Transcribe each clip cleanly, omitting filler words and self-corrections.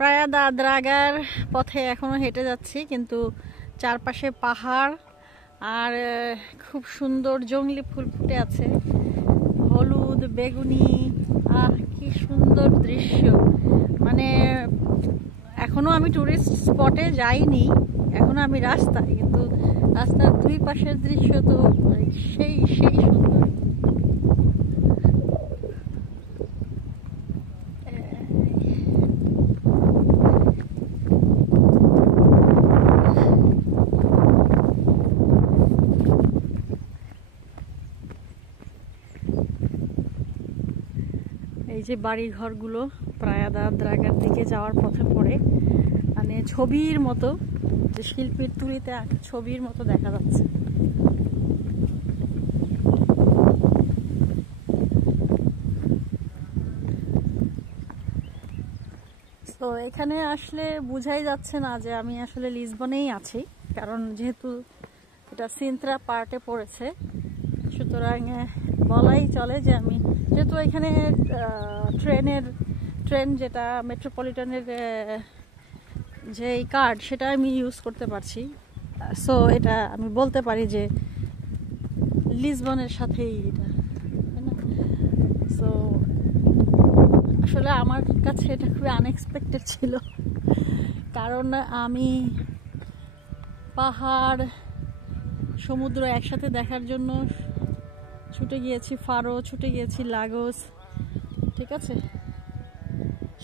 প্রায়া দা দ্রাগার পথে এখনো হেঁটে যাচ্ছি, কিন্তু চারপাশে পাহাড় আর খুব সুন্দর জংলি ফুল ফুটে আছে, হলুদ বেগুনি। কি সুন্দর দৃশ্য! মানে এখনো আমি টুরিস্ট স্পটে যাইনি, এখনো আমি রাস্তায়, কিন্তু রাস্তার দুই পাশের দৃশ্য তো সেই সেই সুন্দর। এই যে বাড়ি ঘরগুলো প্রায়া দা দ্রাগার দিকে যাওয়ার পথে পড়ে, মানে ছবির মতো, যে শিল্পীর তুলিতে ছবির মতো দেখা যাচ্ছে। তো এখানে আসলে বোঝাই যাচ্ছে না যে আমি আসলে লিসবনেই আছি, কারণ যেহেতু এটা সিন্ত্রা পার্টে পড়েছে, সুতরাং বলাই চলে যে আমি, যেহেতু এখানে ট্রেন যেটা মেট্রোপলিটনের যে কার্ড সেটা আমি ইউজ করতে পারছি, সো এটা আমি বলতে পারি যে লিসবনের সাথেই এটা, তাই না? সো আসলে আমার কাছে এটা খুবই আনএক্সপেক্টেড ছিল, কারণ আমি পাহাড় সমুদ্র একসাথে দেখার জন্য ছুটে গিয়েছি ফারো, ছুটে গিয়েছি লাগোস, ঠিক আছে,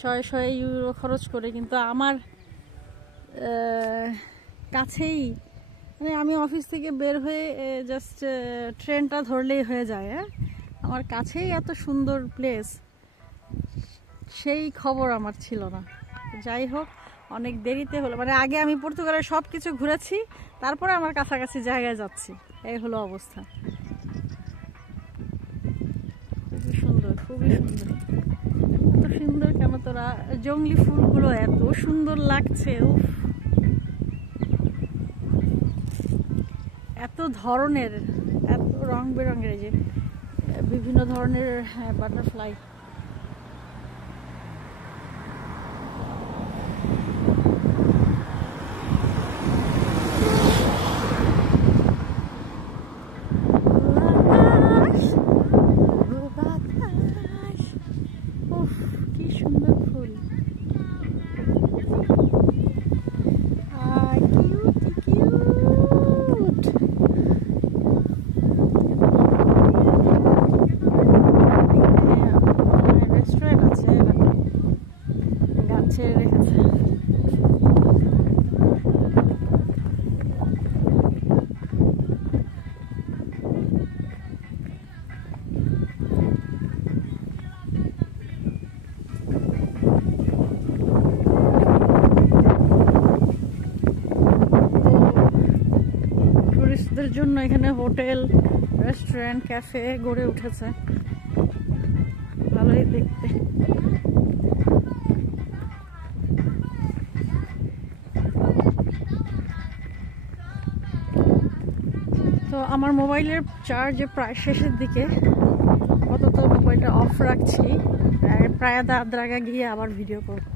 100 ইউরো খরচ করে, কিন্তু আমার কাছেই, মানে আমি অফিস থেকে বের হয়ে জাস্ট ট্রেনটা ধরলেই হয়ে যায়। আমার কাছেই এত সুন্দর প্লেস, সেই খবর আমার ছিল না। যাই হোক, অনেক দেরিতে হলো, মানে আগে আমি পর্তুগালের সব কিছু ঘুরেছি, তারপরে আমার কাছাকাছি জায়গায় যাচ্ছি, এই হলো অবস্থা। খুবই সুন্দর, খুবই সুন্দর। এত সুন্দর কেন তোরা, জংলি ফুলগুলো এত সুন্দর লাগছে, উফ! এত ধরনের, এত রং বেরঙের, যে বিভিন্ন ধরনের বাটারফ্লাই। কি সুন্দর ফুল! রেস্টুরেন্ট আছে, গাছ ছেড়ে রেখেছে। টুরিস্টদের জন্য এখানে হোটেল, রেস্টুরেন্ট, ক্যাফে গড়ে উঠেছে, ভালোই দেখতে। তো আমার মোবাইলের চার্জ প্রায় শেষের দিকে, আপাতত মোবাইলটা অফ রাখছি, প্রায় দা দ্রাগা গিয়ে আবার ভিডিও করব।